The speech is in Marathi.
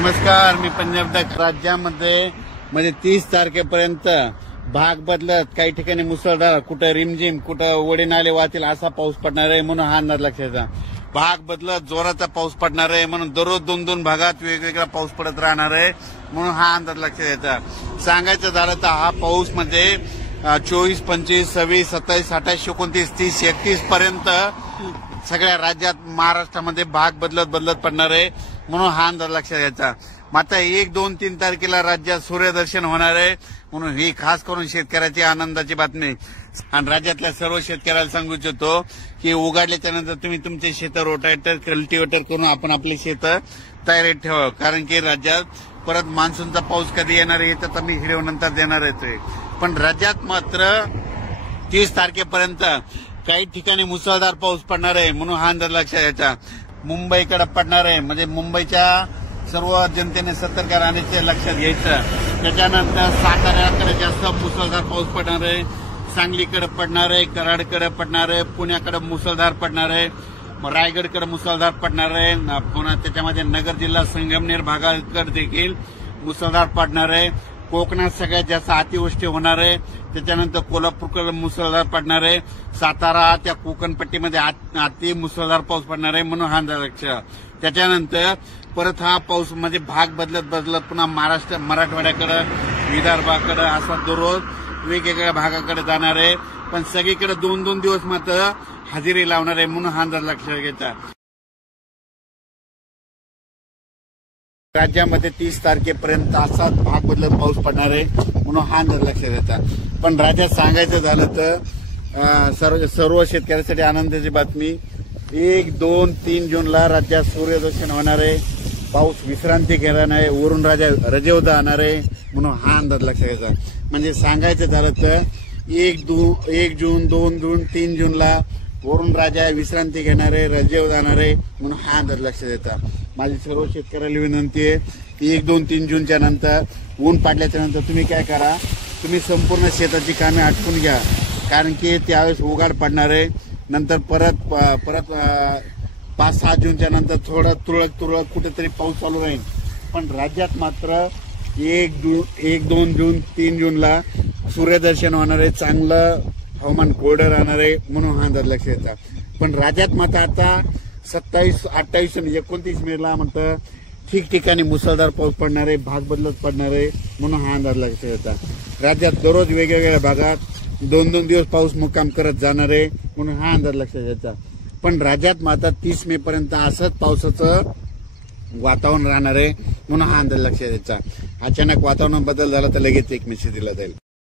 नमस्कार, मी पंजाब तक राज्यामध्ये म्हणजे 30 तारखेपर्यंत भाग बदलत काही ठिकाणी मुसळधार, कुठं रिमझिम, कुठं ओढे नाले वाहतील असा पाऊस पडणार आहे म्हणून हा अंदाज लक्षात. भाग बदलत जोराचा पाऊस पडणार आहे म्हणून दररोज 2-2 भागात वेगवेगळा पाऊस पडत राहणार आहे म्हणून हा अंदाज लक्षात यायचा. सांगायचं झालं तर हा पाऊस म्हणजे 24, 25, 26, 27, 28, 29, 30, 31 पर्यंत सगळ्या राज्यात महाराष्ट्रामध्ये भाग बदलत पडणार आहे म्हणून हा अंदाज लक्षात घ्यायचा. मात्र 1, 2, 3 तारखेला राज्यात सूर्यदर्शन होणार आहे म्हणून ही खास करून शेतकऱ्याची आनंदाची बातमी. आणि राज्यातल्या सर्व शेतकऱ्याला सांगू इच्छितो की उघडल्याच्या नंतर तुम्ही तुमचे शेतं रोटावेटर, कल्टिवेटर करून आपण आपली शेतं तयारीत ठेवा. कारण की राज्यात परत मान्सूनचा पाऊस कधी येणार आहे तर मी व्हिडिओ नंतर देणार आहे. पण राज्यात मात्र 30 तारखेपर्यंत काही ठिकाणी मुसळधार पाऊस पडणार आहे म्हणून हा अंदाज लक्षात घ्यायचा. मुंबईकडे पडणार आहे म्हणजे मुंबईच्या सर्व जनतेने सतर्क राहण्याचे लक्षात घ्यायचं. त्याच्यानंतर साताऱ्याकडे जास्त मुसळधार पाऊस पडणार आहे, सांगलीकडे पडणार आहे, कराडकडे पडणार आहे, पुण्याकडे मुसळधार पडणार आहे, रायगडकडे मुसळधार पडणार आहे, पुन्हा त्याच्यामध्ये नगर जिल्हा संगमनेर भागाकडे देखील मुसळधार पडणार आहे. कोकणात सगळ्यात जास्त अतिवृष्टी होणार आहे. त्याच्यानंतर कोल्हापूरकडे मुसळधार पडणार आहे. सातारा त्या कोकण पट्टीमध्ये अति मुसळधार पाऊस पडणार आहे म्हणून हा अंदाज लक्षात. त्याच्यानंतर परत हा पाऊस म्हणजे भाग बदलत पुन्हा महाराष्ट्र, मराठवाड्याकडे, विदर्भाकडे असा दररोज वेगवेगळ्या भागाकडे जाणार आहे. पण सगळीकडे 2-2 दिवस मात्र हजेरी लावणार आहे म्हणून हा अंदाज लक्षात घ्यायचा. राज्यामध्ये 30 तारखेपर्यंत असाच भाग बदलत पाऊस पडणार आहे म्हणून हा अंदाज लक्षात येतात. पण राज्यात सांगायचं झालं तर सर्व शेतकऱ्यांसाठी आनंदाची बातमी. 1, 2, 3 जूनला राज्यात सूर्यदर्शन होणार आहे, पाऊस विश्रांती घेणार आहे, वरून रजेवर जाणार आहे म्हणून हा अंदाज लक्षात घ्यायचा. म्हणजे सांगायचं झालं तर 1 जून, 2 जून, 3 जूनला वरून राजा विश्रांती घेणार आहे, रजेवर जाणार आहे म्हणून हा अंदाज लक्षात येतात. माझी सर्व शेतकऱ्याला विनंती आहे की 1, 2, 3 जूनच्या नंतर ऊन पाडल्याच्या नंतर तुम्ही काय करा, तुम्ही संपूर्ण शेताची कामे आटपून घ्या. कारण की त्यावेळेस उघाड पडणार आहे. नंतर परत 5-6 जूनच्या नंतर थोडं तुरळक कुठेतरी पाऊस चालू राहील. पण राज्यात मात्र 1, 2 जून, 3 जूनला सूर्यदर्शन होणार आहे, चांगलं हवामान कोरडं राहणार आहे म्हणून हा अंदाज लक्षात येतात. पण राज्यात मात्र आता 27, 28 आणि 29 मेला म्हणतं ठिकठिकाणी मुसळधार पाऊस पडणार आहे, भाग बदलत पडणार आहे म्हणून हा अंदाज लक्षात येतात. राज्यात दररोज वेगवेगळ्या भागात 2-2 दिवस पाऊस मुक्काम करत जाणार आहे म्हणून हा अंदाज लक्षात येतात. पण राज्यात मात्र 30 मे पर्यंत असंच पावसाचं वातावरण राहणार आहे म्हणून हा अंदाज लक्षात यायचा. अचानक वातावरण बदल झाला तर लगेच एक मेसेज दिला जाईल.